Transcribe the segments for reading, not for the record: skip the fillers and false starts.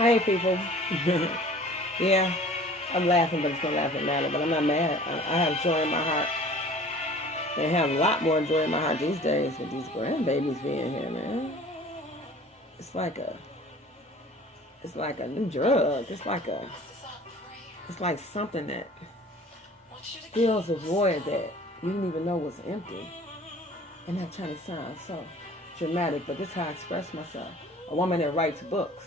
Hey, people. Yeah, I'm laughing, but it's not laughing matter. But I'm not mad. I have joy in my heart, and I have a lot more joy in my heart these days with these grandbabies being here, man. It's like a, it's like a new drug. It's like something that fills a void that you didn't even know was empty. I'm not trying to sound so dramatic, but this is how I express myself. A woman that writes books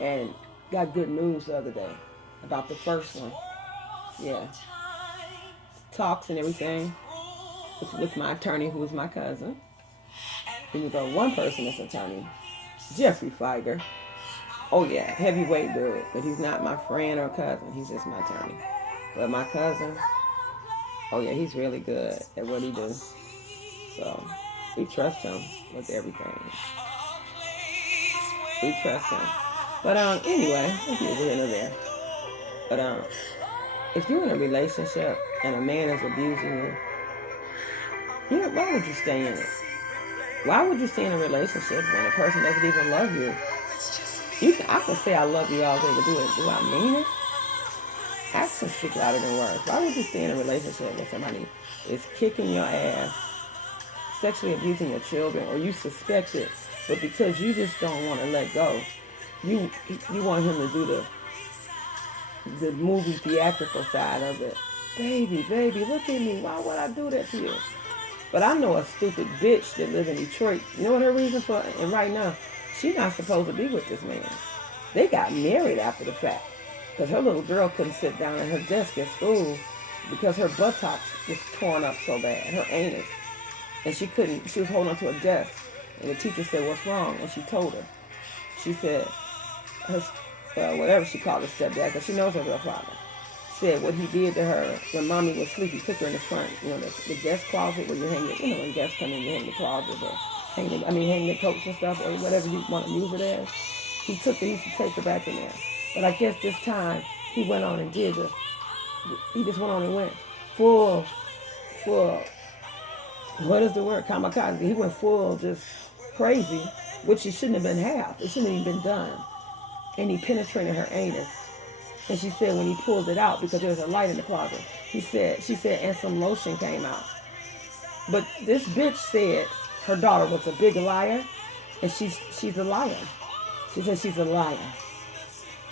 and got good news the other day about the first one. Yeah, talks and everything with my attorney, who is my cousin. Then you go one person that's attorney, Jeffrey Feiger. Oh yeah, heavyweight dude, but he's not my friend or cousin. He's just my attorney. But my cousin, oh yeah, he's really good at what he does. So we trust him with everything. We trust him. But anyway, let's move here and there. But if you're in a relationship and a man is abusing you know, why would you stay in it? Why would you stay in a relationship when a person doesn't even love you? I can say I love you all day, but do I mean it? Actions speak louder than words. Why would you stay in a relationship when somebody is kicking your ass, sexually abusing your children, or you suspect it, but because you just don't want to let go, you want him to do the movie theatrical side of it. Baby, look at me. Why would I do that to you? But I know a stupid bitch that live in Detroit. You know what her reason for? And right now, she's not supposed to be with this man. They got married after the fact. Because her little girl couldn't sit down at her desk at school because her buttocks was torn up so bad, her anus. And she was holding onto a desk. And the teacher said, what's wrong? And she told her. She said, her, whatever she called her stepdad, because she knows her real father, said what he did to her when mommy was asleep. He took her in the front, the guest closet where you hang it, when guests come in, you hang the closet or hang the coats and stuff or whatever you want to use it as. He used to take her back in there. But I guess this time he went on and he just went on and went full, what is the word? Kamikaze. He went full just crazy, which it shouldn't have been half. It shouldn't have even been done. And he penetrated her anus. And she said when he pulled it out, because there was a light in the closet, she said, and some lotion came out. But this bitch said her daughter was a big liar, and she's a liar. She said she's a liar.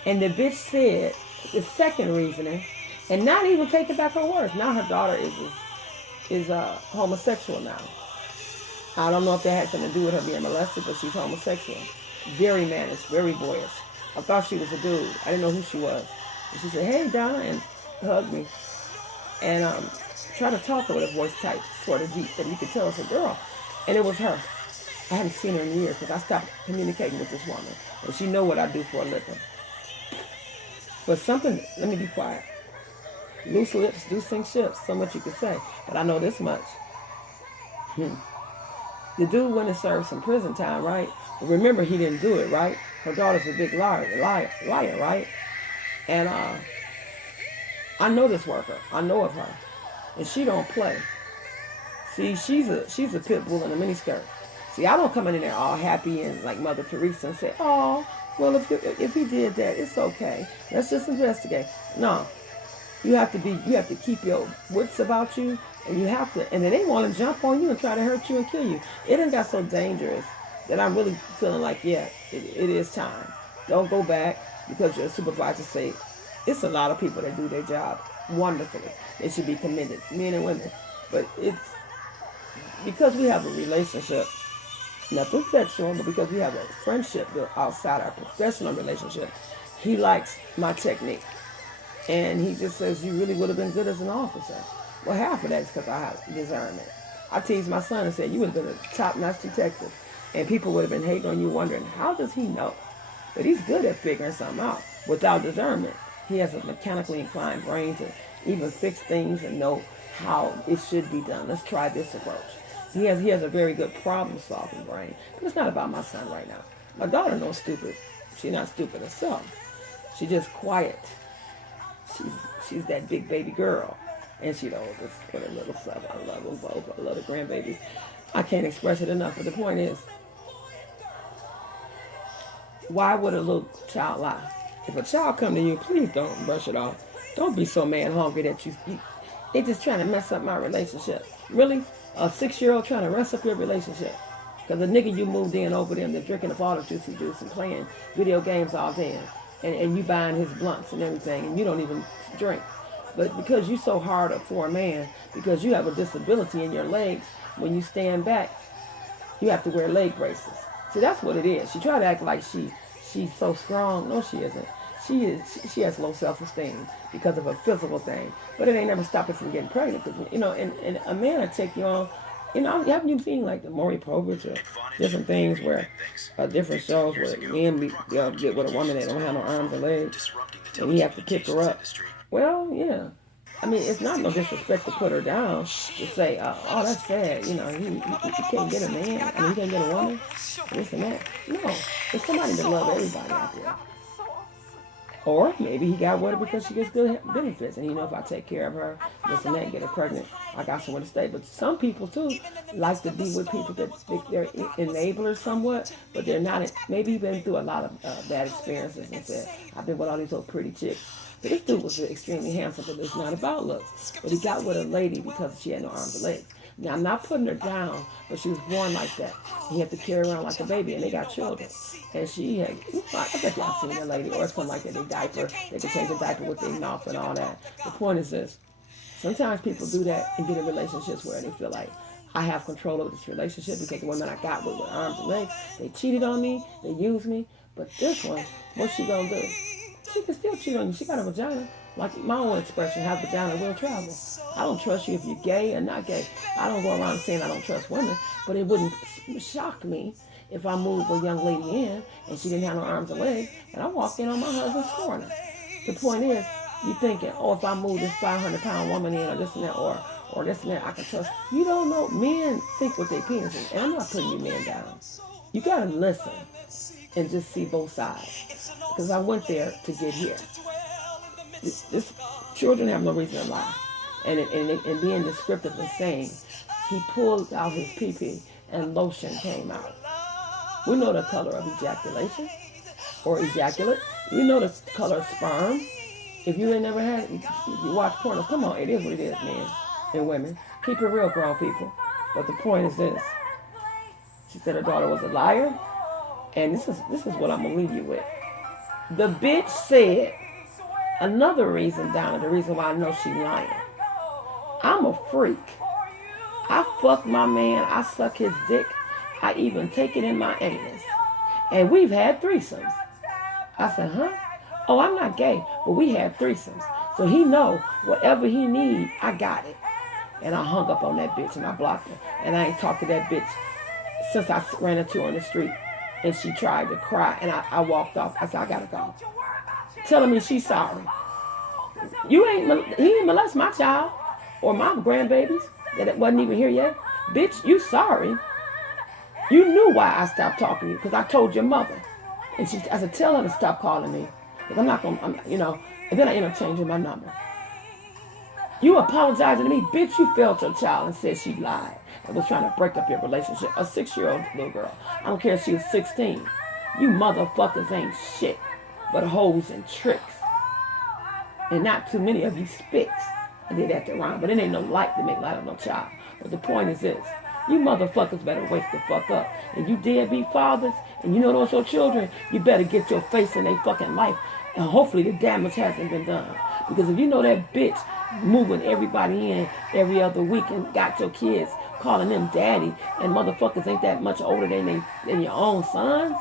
And the bitch said the second reasoning, and not even taking back her words. Now her daughter is homosexual now. I don't know if that had something to do with her being molested, but she's homosexual. Very mannish, very boyish. I thought she was a dude. I didn't know who she was. And she said, hey, Donna, and hugged me. And tried to talk with a voice type, sort of deep, that you could tell it's a girl. And it was her. I hadn't seen her in years because I stopped communicating with this woman. And she know what I do for a living. But something, let me be quiet. Loose lips do sink ships, so much you could say. But I know this much. The dude went and served some prison time, right? But remember, he didn't do it, right? Her daughter's a big liar, right? And I know this worker. I know of her. And she don't play. See, she's a pit bull in a miniskirt. See, I don't come in there all happy and like Mother Teresa and say, oh, well, if he did that, it's okay. Let's just investigate. No. You have to keep your wits about you, and and then they want to jump on you and try to hurt you and kill you. It done got so dangerous that I'm really feeling like, yeah, it is time. Don't go back because your supervisor say it's a lot of people that do their job wonderfully. They should be commended, men and women. But it's because we have a relationship, nothing sexual, but because we have a friendship built outside our professional relationship, he likes my technique. And he just says, you really would have been good as an officer. Well, half of that is because I have discernment. I teased my son and said, you would have been a top-notch detective. And people would have been hating on you, wondering, how does he know? But he's good at figuring something out without discernment. He has a mechanically inclined brain to even fix things and know how it should be done. Let's try this approach. He has a very good problem-solving brain. But it's not about my son right now. My daughter knows stupid. She's not stupid herself. She's just quiet. She's that big baby girl. And she the oldest with a little son. I love them both. I love the grandbabies. I can't express it enough. But the point is, Why would a little child lie? If a child come to you, please don't brush it off. Don't be so man hungry that they just trying to mess up my relationship. Really? A 6-year-old trying to mess up your relationship? Because the nigga you moved in over them, they're drinking up all the juicy juice and playing video games all day. And you buying his blunts and everything, and you don't even drink. But because you're so hard up for a man, because you have a disability in your legs, when you stand back, you have to wear leg braces. See, that's what it is. She tried to act like she's so strong. No, she isn't. She has low self-esteem because of a physical thing. But it ain't never stopped her from getting pregnant. Cause, and a man will take you on. Haven't you seen like the Maury Povich or different things where different shows where men get with a woman that don't have no arms or legs, and he have to pick her up. Well, yeah. I mean, it's not no disrespect to put her down to say, oh, that's sad. He can't get a man. I mean, he can't get a woman. This and that. No, it's somebody that loves everybody out there. Or maybe he got with her because she gets good benefits. And if I take care of her, this and that, and get her pregnant, I got somewhere to stay. But some people, too, like to be with people that they're enablers somewhat, but they're not. Maybe he's been through a lot of bad experiences and said, I've been with all these little pretty chicks. But this dude was extremely handsome, but it's not about looks. But he got with a lady because she had no arms or legs. Now, I'm not putting her down, but she was born like that. He had to carry her around like a baby, and they got children. And she had, I bet y'all seen that lady, or something like that, they can change a diaper with their mouth and all that. The point is this, sometimes people do that and get in relationships where they feel like, I have control over this relationship because the women I got with arms and legs, they cheated on me, they used me. But this one, what's she gonna do? She can still cheat on you. She got a vagina. Like my own expression, have vagina will travel. I don't trust you if you're gay or not gay. I don't go around saying I don't trust women, but it wouldn't shock me if I moved a young lady in and she didn't have no arms or legs, and I walked in on my husband's corner. The point is, you thinking, if I move this 500-pound woman in or this and that, or this and that, I can trust. You don't know. Men think with their penises, and I'm not putting you men down. You got to listen and just see both sides. Because I went there to get here. This children have no reason to lie. And being descriptive and saying, he pulled out his pee-pee and lotion came out. We know the color of ejaculation or ejaculate. We know the color of sperm. If you ain't never had it, if you watch porn, come on, it is what it is, men and women. Keep it real, grown people. But the point is this. She said her daughter was a liar. And this is what I'm going to leave you with. The bitch said, another reason, Donna, the reason why I know she lying. I'm a freak. I fuck my man. I suck his dick. I even take it in my anus. And we've had threesomes. I said, huh? Oh, I'm not gay, but we had threesomes. So he know whatever he need, I got it. And I hung up on that bitch and I blocked her. And I ain't talked to that bitch since I ran into her on the street. And she tried to cry, and I walked off. I said, I gotta go. Telling me she's sorry. He didn't molest my child or my grandbabies that wasn't even here yet. Bitch, you sorry. You knew why I stopped talking to you, because I told your mother. And I said, tell her to stop calling me. Because I'm not going to, and then I ended up changing my number. You apologizing to me, bitch, you failed your child and said she lied and was trying to break up your relationship. A 6-year-old little girl. I don't care if she was 16. You motherfuckers ain't shit but hoes and tricks. And not too many of you spits. I did that to rhyme, but it ain't no light to make light of no child. But the point is this. You motherfuckers better wake the fuck up. And you deadbeat fathers, and you know those your children, you better get your face in their fucking life. And hopefully the damage hasn't been done. Because if you know that bitch moving everybody in every other week and got your kids calling them daddy, and motherfuckers ain't that much older than your own sons,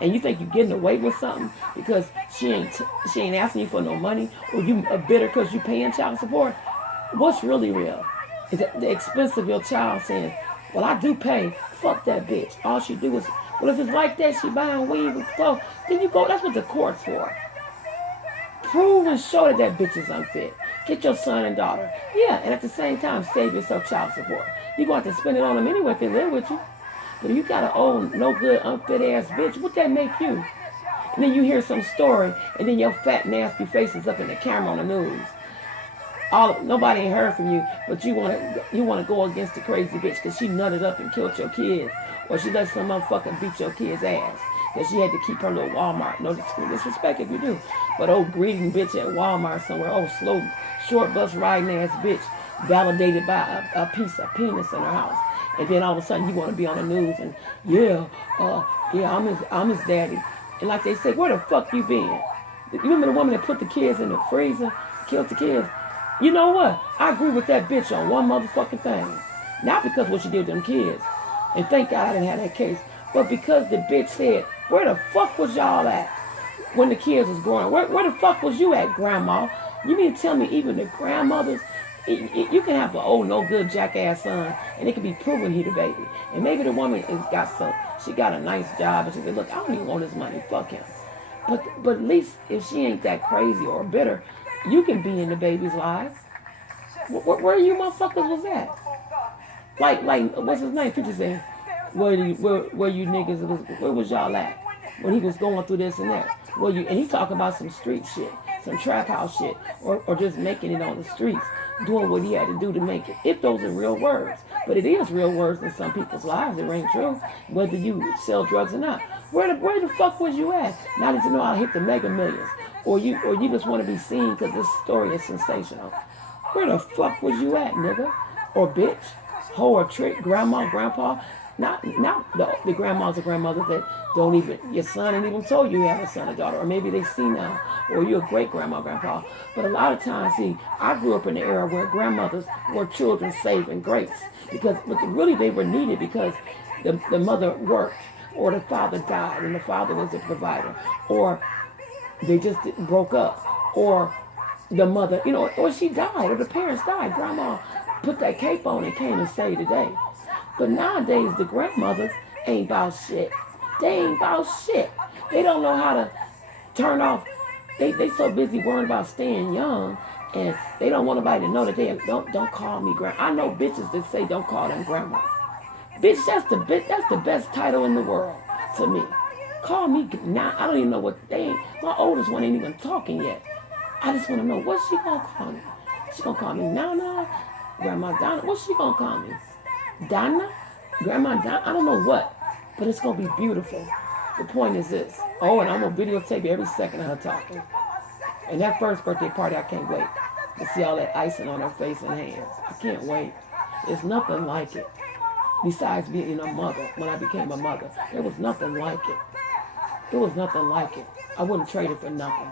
and you think you're getting away with something because she ain't asking you for no money, or you are bitter because you paying child support, what's really real? Is that the expense of your child saying, well, I do pay, fuck that bitch. All she do is, well, if it's like that, she buying weave and clothes, then you go, that's what the court's for. Prove and show that that bitch is unfit. Get your son and daughter. Yeah, and at the same time, save yourself child support. You're going to have to spend it on them anyway if they live with you. But if you got an old, no good, unfit ass bitch, what that make you? And then you hear some story, and then your fat, nasty face is up in the camera on the news. Nobody ain't heard from you, but you want to go against the crazy bitch because she nutted up and killed your kids, or she let some motherfucker beat your kid's ass. because she had to keep her little Walmart. No disrespect if you do. But old greeting bitch at Walmart somewhere, oh slow, short bus riding ass bitch, validated by a piece of penis in her house. And then all of a sudden you want to be on the news and yeah, I'm his daddy. And like they say, where the fuck you been? You remember the woman that put the kids in the freezer, killed the kids? You know what? I agree with that bitch on one motherfucking thing. Not because what she did to them kids. And thank God I didn't have that case. But because the bitch said, where the fuck was y'all at when the kids was growing? Where the fuck was you at, grandma? You mean to tell me even the grandmothers, you can have an old no good jackass son and it can be proven he the baby. And maybe the woman she got a nice job and she said, look, I don't even want his money, fuck him. But at least if she ain't that crazy or bitter, you can be in the baby's lives. Where you motherfuckers was at? Like what's his name? 50 said, where you niggas where was y'all at when he was going through this and that? And he talking about some street shit, some trap house shit, or just making it on the streets, doing what he had to do to make it. If those are real words, but it is real words in some people's lives. It ain't true, whether you sell drugs or not. Where the fuck was you at? Now that you know how to hit the mega millions, or you just want to be seen because this story is sensational. Where the fuck was you at, nigga? Or bitch? Hoe or trick? Grandma, grandpa? Not the grandmas or grandmothers that don't even, your son ain't even told you have a son or daughter, or maybe they see now, or you're a great grandma, grandpa. But a lot of times, see, I grew up in the era where grandmothers were children saved and grace, because really they were needed because the mother worked, or the father died and the father was a provider, or they just broke up, or the mother, or she died, or the parents died. Grandma put that cape on and came and saved the day. But nowadays, the grandmothers ain't about shit. They ain't about shit. They don't know how to turn off. They so busy worrying about staying young, and they don't want nobody to know that they don't call me grandma. I know bitches that say don't call them grandma. Bitch, that's the best title in the world to me. Call me now. I don't even know what they ain't. My oldest one ain't even talking yet. I just want to know what she gonna call me. She gonna call me Nana, Grandma Donna. What's she gonna call me? Donna? Grandma Donna? I don't know what, but it's gonna be beautiful. The point is this. Oh, and I'm gonna videotape every second of her talking. And that first birthday party, I can't wait to see all that icing on her face and hands. I can't wait. There's nothing like it. Besides being a mother, when I became a mother, there was nothing like it. There was nothing like it. I wouldn't trade it for nothing.